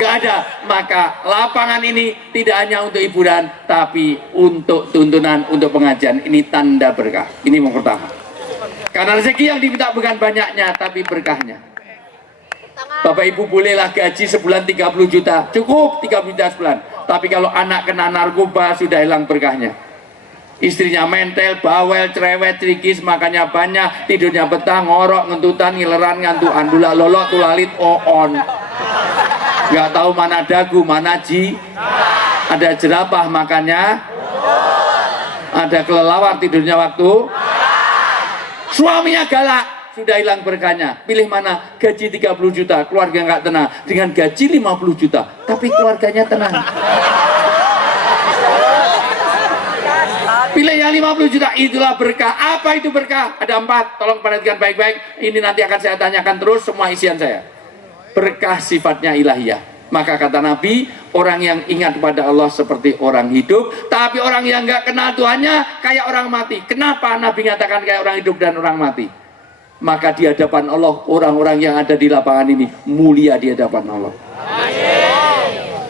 nggak ada. Maka lapangan ini tidak hanya untuk hiburan, tapi untuk tuntunan, untuk pengajian. Ini tanda berkah. Ini yang pertama. Karena rezeki yang diminta bukan banyaknya, tapi berkahnya. Bapak Ibu bolehlah gaji sebulan 30 juta, cukup 30 juta sebulan. Tapi kalau anak kena narkoba sudah hilang berkahnya. Istrinya mentel, bawel, cerewet, trikis, makannya banyak, tidurnya betah, ngorok, ngentutan, ngileran, ngantuan, dula lolok, tulalit, on. Nggak tahu mana dagu, mana ji. Ada jerapah makannya, ada kelelawar tidurnya waktu. Suaminya galak, sudah hilang berkahnya. Pilih mana? Gaji 30 juta, keluarga nggak tenang. Dengan gaji 50 juta, tapi keluarganya tenang. Pilih yang 50 juta, itulah berkah. Apa itu berkah? Ada 4, tolong perhatikan baik-baik. Ini nanti akan saya tanyakan terus semua isian saya. Berkah sifatnya ilahiyah. Maka kata Nabi, orang yang ingat kepada Allah seperti orang hidup, tapi orang yang nggak kenal Tuhannya kayak orang mati. Kenapa Nabi mengatakan kayak orang hidup dan orang mati? Maka di hadapan Allah, orang-orang yang ada di lapangan ini mulia di hadapan Allah.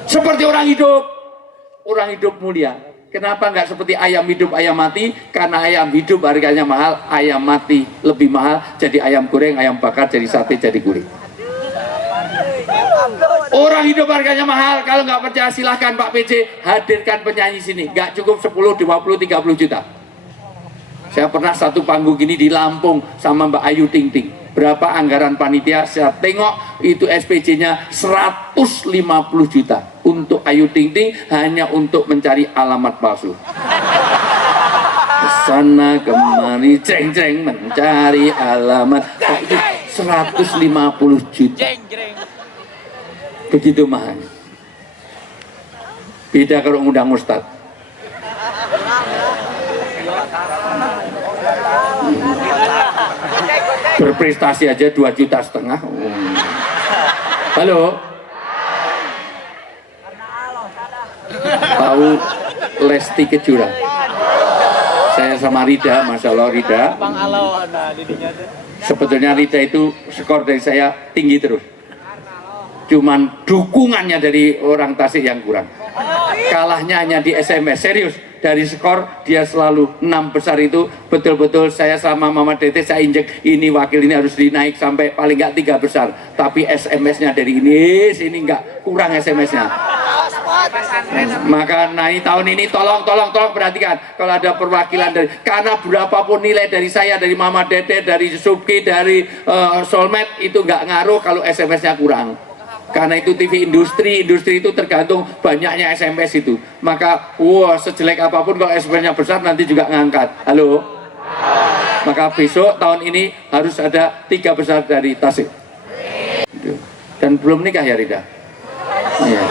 Seperti orang hidup mulia. Kenapa nggak seperti ayam hidup, ayam mati? Karena ayam hidup harganya mahal, ayam mati lebih mahal. Jadi ayam goreng, ayam bakar, jadi sate, jadi gulai. Orang hidup harganya mahal. Kalau nggak percaya silahkan Pak PC hadirkan penyanyi sini. Nggak cukup 10, 20, 30 juta. Saya pernah satu panggung gini di Lampung sama Mbak Ayu Ting Ting. Berapa anggaran panitia? Saya tengok itu SPJ-nya 150 juta untuk Ayu Ting Ting, hanya untuk mencari alamat palsu. Kesana kemari ceng-ceng mencari alamat. Itu 150 juta. Begitu mahal. Beda kalau ngundang ustad. Berprestasi aja 2,5 juta. Halo. Tahu Lesti Kejora? Saya sama Rida, Masya Allah Rida. Sebetulnya Rida itu skor dari saya tinggi terus. Cuman dukungannya dari orang Tasik yang kurang. Kalahnya hanya di SMS, serius. Dari skor dia selalu 6 besar itu betul-betul saya sama Mama Dete saya injek ini wakil ini harus dinaik sampai paling nggak 3 besar. Tapi SMS-nya dari ini sini nggak, kurang SMS-nya. Maka tahun ini tolong perhatikan kalau ada perwakilan dari, karena berapapun nilai dari saya, dari Mama Dete, dari Subki, dari Soulmate itu nggak ngaruh kalau SMS-nya kurang. Karena itu TV industri itu tergantung banyaknya SMS itu. Maka sejelek apapun kalau SMS-nya besar nanti juga ngangkat. Halo. Maka besok tahun ini harus ada 3 besar dari Tasik. Dan belum nikah ya Rida? Iya.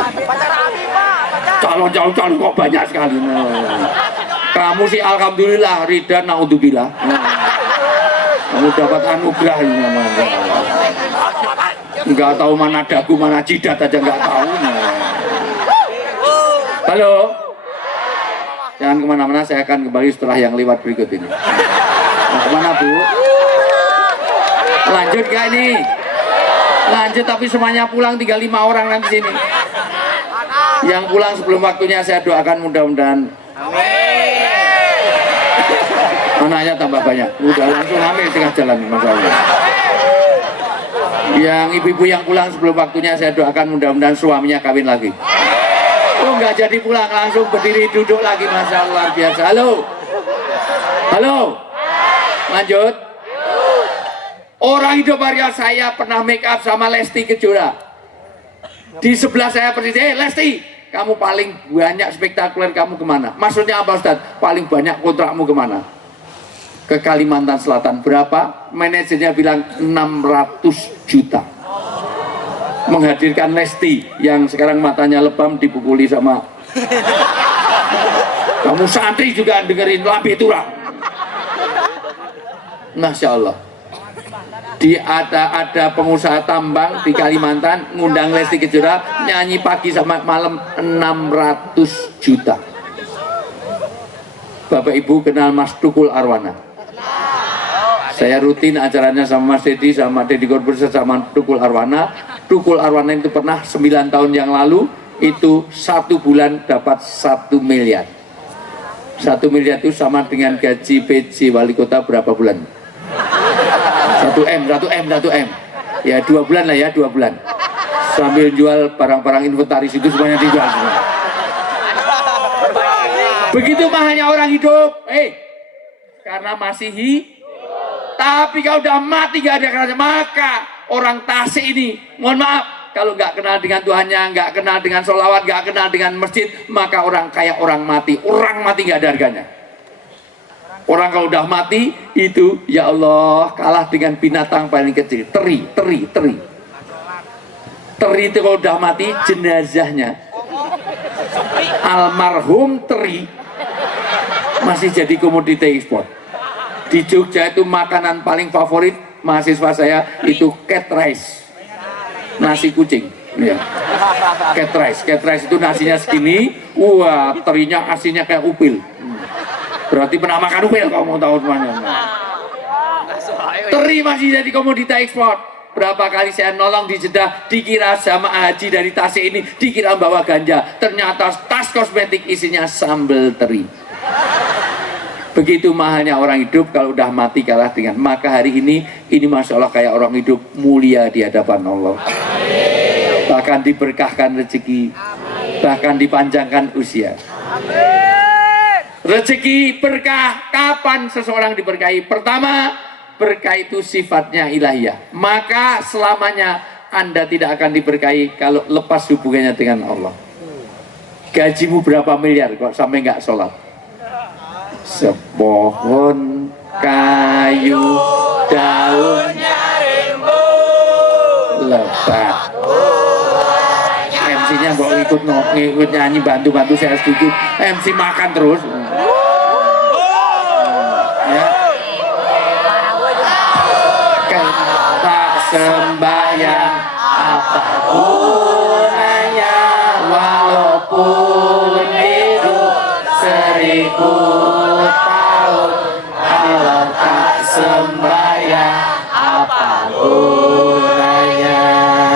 Calon kok banyak sekali. Kamu sih alhamdulillah, Rida naudzubillah. Kamu dapat anugerah ini namanya. Nggak tahu mana dagu, mana jidat aja nggak tahu. Halo. Jangan kemana-mana, saya akan kembali setelah yang lewat berikut ini. Nah, kemana Bu? Lanjut gak ini? Lanjut tapi semuanya pulang, tinggal 5 orang nanti sini. Yang pulang sebelum waktunya saya doakan mudah-mudahan anaknya tambah banyak. Udah langsung hamil tengah jalan masalah. Yang ibu-ibu yang pulang sebelum waktunya saya doakan mudah-mudahan suaminya kawin lagi. Oh nggak jadi pulang, langsung berdiri duduk lagi, Masya Allah biasa. Halo lanjut. Orang hidup harga saya pernah make up sama Lesti Kejora. Di sebelah saya persis, Lesti kamu paling banyak spektakuler kamu kemana? Maksudnya apa Ustadz? Paling banyak kontrakmu kemana? Ke Kalimantan Selatan. Berapa? Manajernya bilang 600 juta. Menghadirkan Lesti yang sekarang matanya lebam dipukuli sama kamu santri juga dengerin lambe turah. Masya Allah. Ada pengusaha tambang di Kalimantan ngundang Lesti Kejora nyanyi pagi sama malam 600 juta. Bapak Ibu kenal Mas Tukul Arwana? Saya rutin acaranya sama Mas Dedi, sama Deddy Corbuzier, sama Tukul Arwana. Tukul Arwana itu pernah 9 tahun yang lalu, itu 1 bulan dapat 1 miliar. 1 miliar itu sama dengan gaji PJ wali kota berapa bulan? 1 M. Ya 2 bulan lah ya, 2 bulan. Sambil jual barang-barang inventaris itu semuanya dijual semua. Begitu mahalnya orang hidup, karena masih tapi kalau udah mati gak ada kerasa, maka orang Tasik ini, mohon maaf, kalau nggak kenal dengan Tuhannya, nggak kenal dengan sholawat, nggak kenal dengan masjid, maka orang kayak orang mati nggak ada harganya. Orang kalau udah mati itu, ya Allah, kalah dengan binatang paling kecil, teri. Teri itu kalau udah mati, jenazahnya almarhum teri masih jadi komoditi ekspor. Di Jogja itu makanan paling favorit mahasiswa saya itu cat rice, nasi kucing ya. Cat rice itu nasinya segini, wah terinya asinnya kayak upil. Berarti pernah makan upil kalau mau tahu semuanya. Teri masih jadi komoditi ekspor. Berapa kali saya nolong di Jeddah, dikira jamaah haji dari Tasik ini dikira bawa ganja, ternyata tas kosmetik isinya sambal teri. Begitu mahalnya orang hidup, kalau udah mati kalah dengan, maka hari ini Masya Allah kayak orang hidup mulia di hadapan Allah. Bahkan diberkahkan rezeki, bahkan dipanjangkan usia. Rezeki berkah, kapan seseorang diberkahi? Pertama, berkah itu sifatnya ilahiyah, maka selamanya Anda tidak akan diberkahi kalau lepas hubungannya dengan Allah. Gajimu berapa miliar kok sampai nggak sholat? Sepohon kayu daunnya lebat. MC-nya kok ngikut nyanyi, bantu saya setuju. MC makan terus. Ya. Tak sembahyang apa gunanya, walaupun hidup 1000 tahun, kalau tak sembahyang apa gunanya.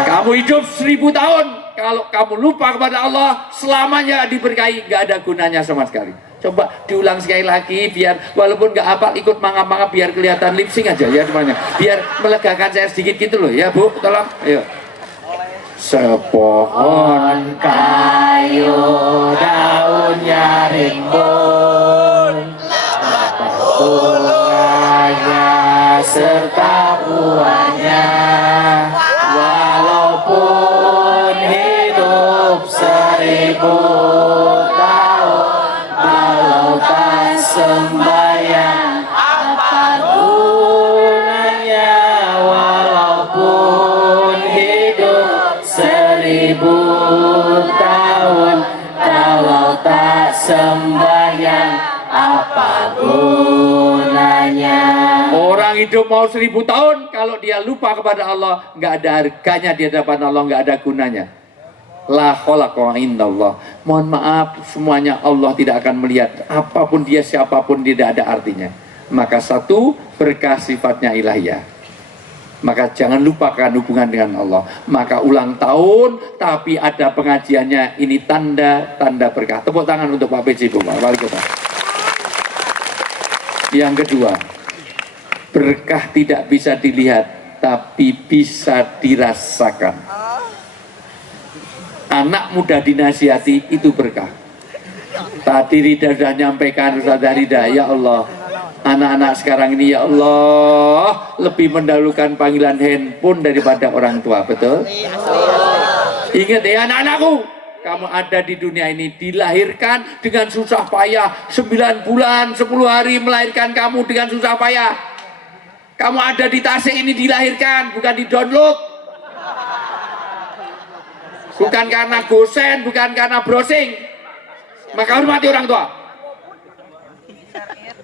Kamu hidup 1000 tahun, kalau kamu lupa kepada Allah, selamanya diberkahi, gak ada gunanya sama sekali. Coba diulang sekali lagi, biar walaupun gak hafal, ikut mangap-mangap, biar kelihatan lip sync aja ya semuanya, biar melegakan saya sedikit gitu loh ya Bu, tolong, ayo. Sepohon kayu daunnya rimbun, bunganya serta buahnya, walaupun hidup 1000 tahun, kalau tak sembahyang apa gunanya, walaupun hidup 1000 tahun, kalau tak sembahyang apa gunanya. Orang hidup mau 1000 tahun, kalau dia lupa kepada Allah, nggak ada harganya di hadapan Allah, nggak ada gunanya. La khalaqa indallah. Mohon maaf, semuanya Allah tidak akan melihat. Apapun dia, siapapun, tidak ada artinya. Maka satu, berkah sifatnya ilahiyah. Maka jangan lupakan hubungan dengan Allah. Maka ulang tahun, tapi ada pengajiannya, ini tanda berkah. Tepuk tangan untuk Pak PJ, Bu, Pak Wali Kota. Yang kedua, berkah tidak bisa dilihat, tapi bisa dirasakan. Anak muda dinasihati itu berkah. Tadi Rida sudah nyampaikan, Ustazah Rida, ya Allah, anak-anak sekarang ini ya Allah lebih mendahulukan panggilan handphone daripada orang tua, betul? Ingat ya anak-anakku, kamu ada di dunia ini dilahirkan dengan susah payah, 9 bulan 10 hari melahirkan kamu dengan susah payah. Kamu ada di Tasik ini dilahirkan, bukan di download, bukan karena gosen, bukan karena browsing. Maka hormati orang tua.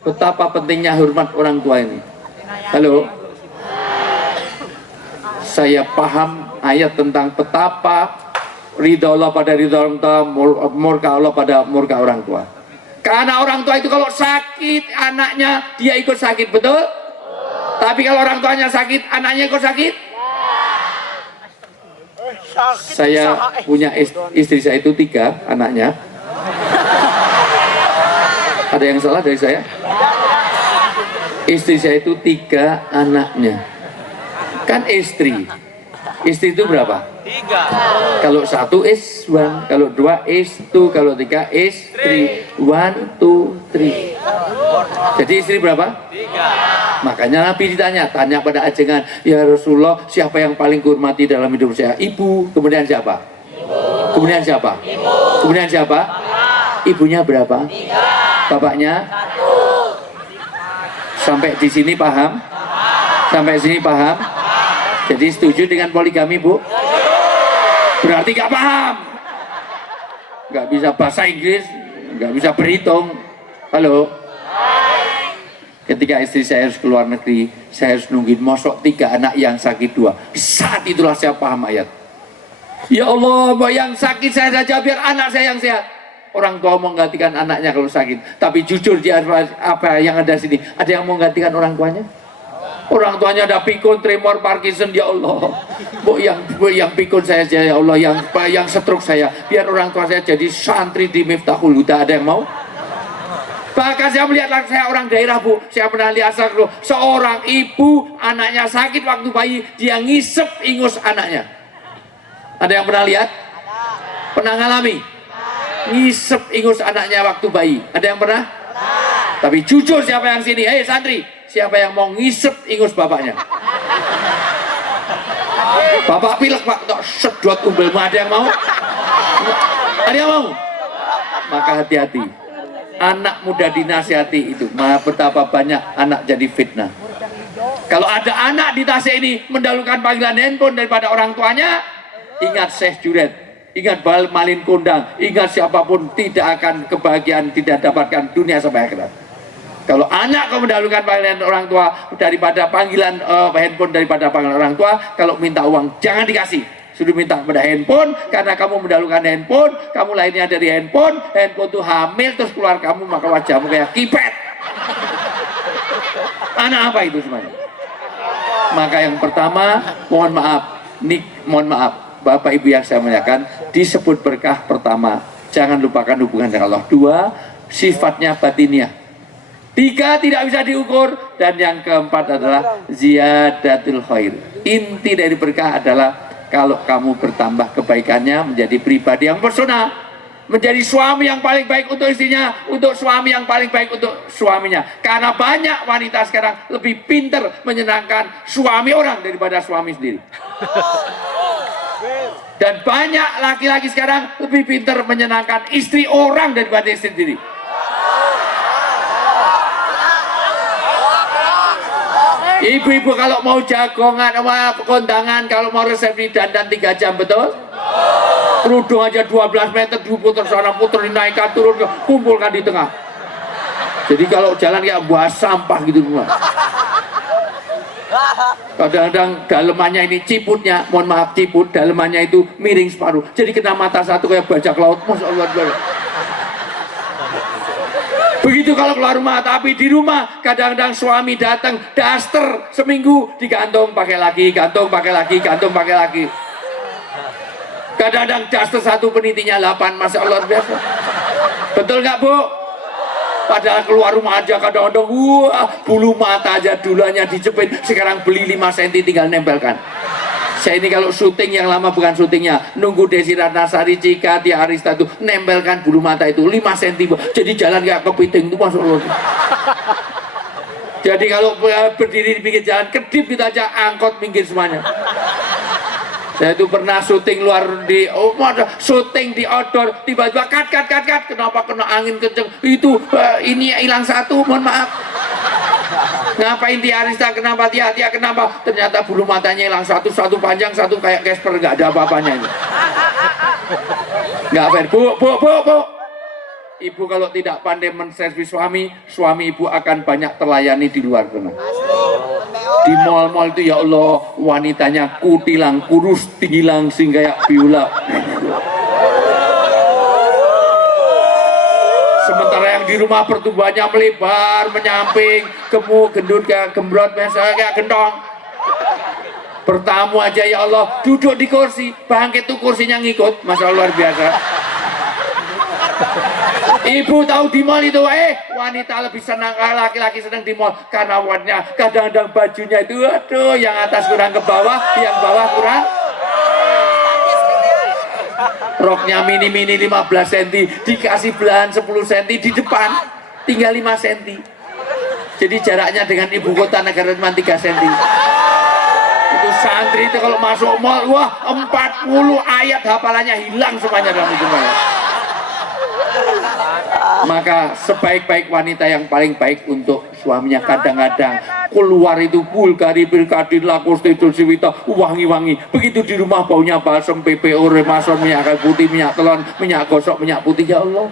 Betapa pentingnya hormat orang tua ini. Halo, saya paham ayat tentang betapa ridha Allah pada ridha orang tua, murka Allah pada murka orang tua. Karena orang tua itu kalau sakit anaknya, dia ikut sakit, betul? Tapi kalau orang tuanya sakit, anaknya kok sakit? Saya punya istri saya itu 3 anaknya. Ada yang salah dari saya? Istri saya itu 3 anaknya. Kan istri itu berapa? 3. Kalau 1 is 1, kalau 2 is 2, kalau 3 is 3. 1, 2, 3. Jadi istri berapa? 3. Makanya Nabi tanya pada ajengan, ya Rasulullah, siapa yang paling kuhormati dalam hidup saya? Ibu. Kemudian siapa? Ibu. Kemudian siapa? Ibu. Kemudian siapa? Ibunya berapa? 3. Bapaknya? 1. Sampai di sini paham? Sampai sini paham? Jadi setuju dengan poligami, Bu? Berarti gak paham, gak bisa bahasa Inggris, gak bisa berhitung. Halo? Ketika istri saya harus keluar negeri, saya harus nungguin mosok 3 anak yang sakit 2. Saat itulah saya paham ayat. Ya Allah, yang sakit saya saja, biar anak saya yang sehat. Orang tua mau menggantikan anaknya kalau sakit, tapi jujur di apa yang ada sini, ada yang mau menggantikan orang tuanya? Orang tuanya ada pikun, tremor, Parkinson, ya Allah. Bu yang pikun saya aja, ya Allah, yang stroke saya, biar orang tua saya jadi santri di Miftahul Huda. Ada yang mau? Bahkan saya melihat saya orang daerah, Bu, saya pernah lihat seorang ibu anaknya sakit waktu bayi, dia ngisep ingus anaknya. Ada yang pernah lihat? Pernah ngalami? Ngisep ingus anaknya waktu bayi. Ada yang pernah? Tapi jujur, siapa yang sini? Hei santri, siapa yang mau ngisep ingus bapaknya? Bapak pilek, Pak, tak sedot umbelmu. Ada yang mau? Ada yang mau? Maka hati-hati. Anak muda dinasihati itu, betapa banyak anak jadi fitnah. Kalau ada anak di Tasik ini mendahulukan panggilan handphone daripada orang tuanya, ingat Syekh Juret, ingat Malin Kondang, ingat siapapun, tidak akan kebahagiaan, tidak dapatkan dunia sampai akhirat. Kalau anak kau mendahulukan panggilan orang tua daripada panggilan handphone daripada panggilan orang tua, kalau minta uang jangan dikasih, sudah minta pada handphone, karena kamu mendahulukan handphone, kamu lahirnya dari handphone tuh hamil, terus keluar kamu, maka wajahmu kayak kipet. Anak apa itu semuanya? Maka yang pertama, mohon maaf, Bapak Ibu yang saya muliakan, disebut berkah pertama, jangan lupakan hubungan dengan Allah. 2, sifatnya batiniah. 3, tidak bisa diukur. Dan yang keempat adalah ziyadatul khair. Inti dari berkah adalah kalau kamu bertambah kebaikannya, menjadi pribadi yang personal, menjadi suami yang paling baik untuk istrinya, untuk suami yang paling baik untuk suaminya. Karena banyak wanita sekarang lebih pintar menyenangkan suami orang daripada suami sendiri. Dan banyak laki-laki sekarang lebih pintar menyenangkan istri orang daripada istri sendiri. Ibu-ibu kalau mau jagongan sama kondangan, kalau mau resepsi dandan 3 jam, betul? Kerudung aja 12 meter, diputer sana puter, dinaikkan turun, kumpulkan di tengah. Jadi kalau jalan kayak buah sampah gitu semua. Kadang-kadang dalemannya ini ciputnya, mohon maaf, ciput dalemannya itu miring separuh, jadi kena mata satu kayak bajak laut. Masya Allah. Begitu kalau keluar rumah. Tapi di rumah kadang-kadang suami datang, daster seminggu digantung pakai lagi, gantung pakai lagi, gantung pakai lagi. Kadang-kadang daster satu penitinya 8, Masya Allah biasa. Betul nggak, Bu? Padahal keluar rumah aja kadang-kadang, wah, bulu mata aja dulunya dijepit, sekarang beli 5 cm tinggal nempelkan. Saya ini kalau syuting yang lama, bukan syutingnya, nunggu Desi Ratnasari, Cika, Tia Arista itu, nempelkan bulu mata itu 5 cm, jadi jalan kayak kepiting itu, Masya Allah. Jadi kalau berdiri di pinggir jalan, kedip kita aja, angkot minggir semuanya. Saya itu pernah syuting luar di, syuting di outdoor, tiba-tiba cut, kenapa kena angin kenceng, itu ini hilang satu, mohon maaf. Ngapain Tia Arista, kenapa Tia kenapa, ternyata bulu matanya hilang satu panjang, satu kayak Casper, nggak ada apa-apanya ini. Nggak fair. Bu, ibu kalau tidak pandai menservis suami ibu akan banyak terlayani di luar sana. Di mal-mal itu, ya Allah, wanitanya kutilang, kurus, tinggi langsing kayak biola. Sementara yang di rumah pertumbuhannya melebar, menyamping, gemuk, gendut, kayak gembrot, biasa kayak gendong. Bertamu aja ya Allah, duduk di kursi, bangkit tuh kursinya ngikut, Masya Allah luar biasa. Ibu tahu di mall itu, wanita lebih senang, laki-laki senang di mall karena warnanya kadang-kadang bajunya itu, aduh, yang atas kurang ke bawah, yang bawah kurang. Roknya mini-mini 15 cm, dikasih belahan 10 cm di depan, tinggal 5 cm. Jadi jaraknya dengan ibu kota negara cuma 3 cm. Itu santri itu kalau masuk mall, wah 40 ayat hafalannya hilang semuanya dalam hidupnya. Maka sebaik-baik wanita yang paling baik untuk suaminya, kadang-kadang keluar itu Bulgari, Bilkadin, Lacoste, Civita, wangi-wangi. Begitu di rumah baunya balsem, PPO, Remason, minyak kayu putih, minyak telon, minyak gosok, minyak putih. Ya Allah,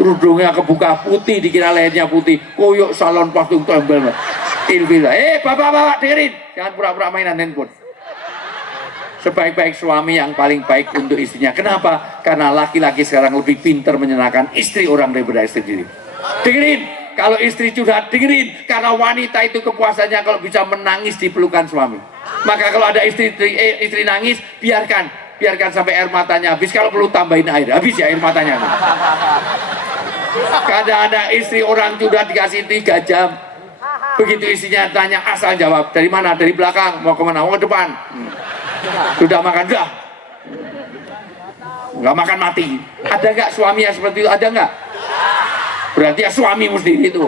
kerudungnya kebuka putih, dikira lehernya putih, koyok salon pastung tembel. Ilfila, bapak-bapak dengerin, jangan pura-pura mainan handphone. Sebaik-baik suami yang paling baik untuk istrinya. Kenapa? Karena laki-laki sekarang lebih pintar menyenangkan istri orang daripada istri sendiri. Dengerin, kalau istri curhat, dengerin, karena wanita itu kepuasannya kalau bisa menangis di pelukan suami. Maka kalau ada istri nangis, biarkan sampai air matanya habis. Kalau perlu tambahin air, habis ya air matanya. Kadang ada istri orang curhat dikasih 3 jam. Begitu istrinya tanya, asal jawab, dari mana? Dari belakang, mau kemana? Mau ke depan. Sudah makan? Sudah. Nggak makan mati. Ada nggak suami yang seperti itu? Ada nggak? Berarti ya suami mesti itu.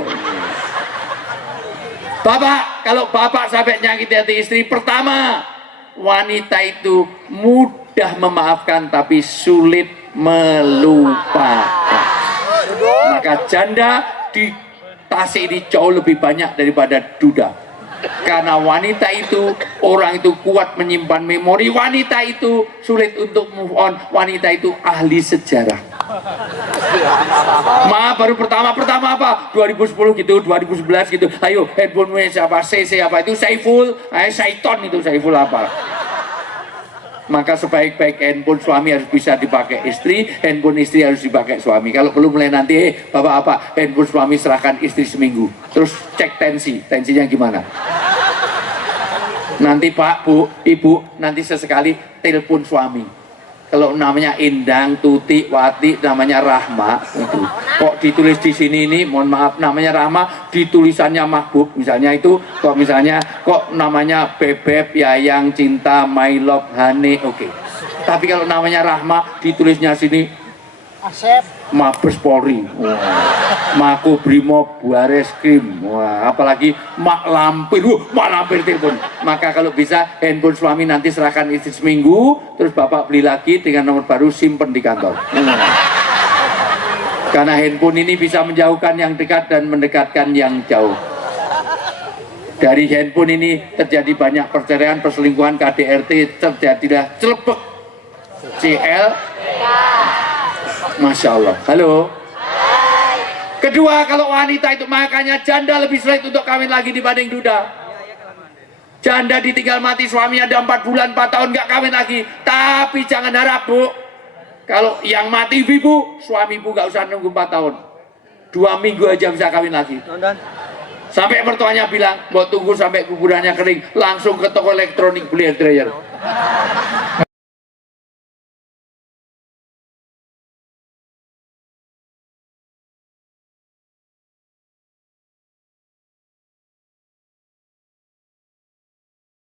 Bapak, kalau bapak sampai nyakiti hati istri, pertama, wanita itu mudah memaafkan tapi sulit melupakan. Maka janda di Tasik ini jauh lebih banyak daripada duda. Karena wanita itu, orang itu kuat menyimpan memori, wanita itu sulit untuk move on, wanita itu ahli sejarah. Baru pertama apa? 2010 gitu, 2011 gitu. Ayo, handphone siapa? CC apa itu? Saiful, Saiton itu Saiful apa? Maka sebaik-baik handphone suami harus bisa dipakai istri, handphone istri harus dipakai suami. Kalau belum mulai nanti, bapak-bapak, handphone suami serahkan istri seminggu. Terus cek tensinya gimana? Nanti Pak, Bu, Ibu, nanti sesekali telepon suami. Kalau namanya Indang, Tuti, Wati, namanya Rahma, itu. Kok ditulis di sini ini, mohon maaf, namanya Rahma, ditulisannya Mahbub, misalnya itu. Kok misalnya, kok namanya Bebek, Yayang, Cinta, My Love, Hane, oke. Tapi kalau namanya Rahma, ditulisnya sini Asep, Mabes Polri, Mako Brimob, Bares Krim, apalagi Mak Lampir, Mak Lampir telepon. Maka kalau bisa handphone suami nanti serahkan istri seminggu, terus bapak beli lagi dengan nomor baru, simpen di kantor. Karena handphone ini bisa menjauhkan yang dekat dan mendekatkan yang jauh. Dari handphone ini terjadi banyak perceraian, perselingkuhan, KDRT, terjadilah celebek, CL. Masya Allah. Halo. Kedua, kalau wanita itu, makanya janda lebih sulit untuk kawin lagi dibanding duda. Janda ditinggal mati suaminya ada 4 bulan, 4 tahun nggak kawin lagi. Tapi jangan harap, Bu. Kalau yang mati ibu, suami ibu nggak usah nunggu 4 tahun. 2 minggu aja bisa kawin lagi. Sampai mertuanya bilang, mau tunggu sampai kuburannya kering, langsung ke toko elektronik beli hair dryer.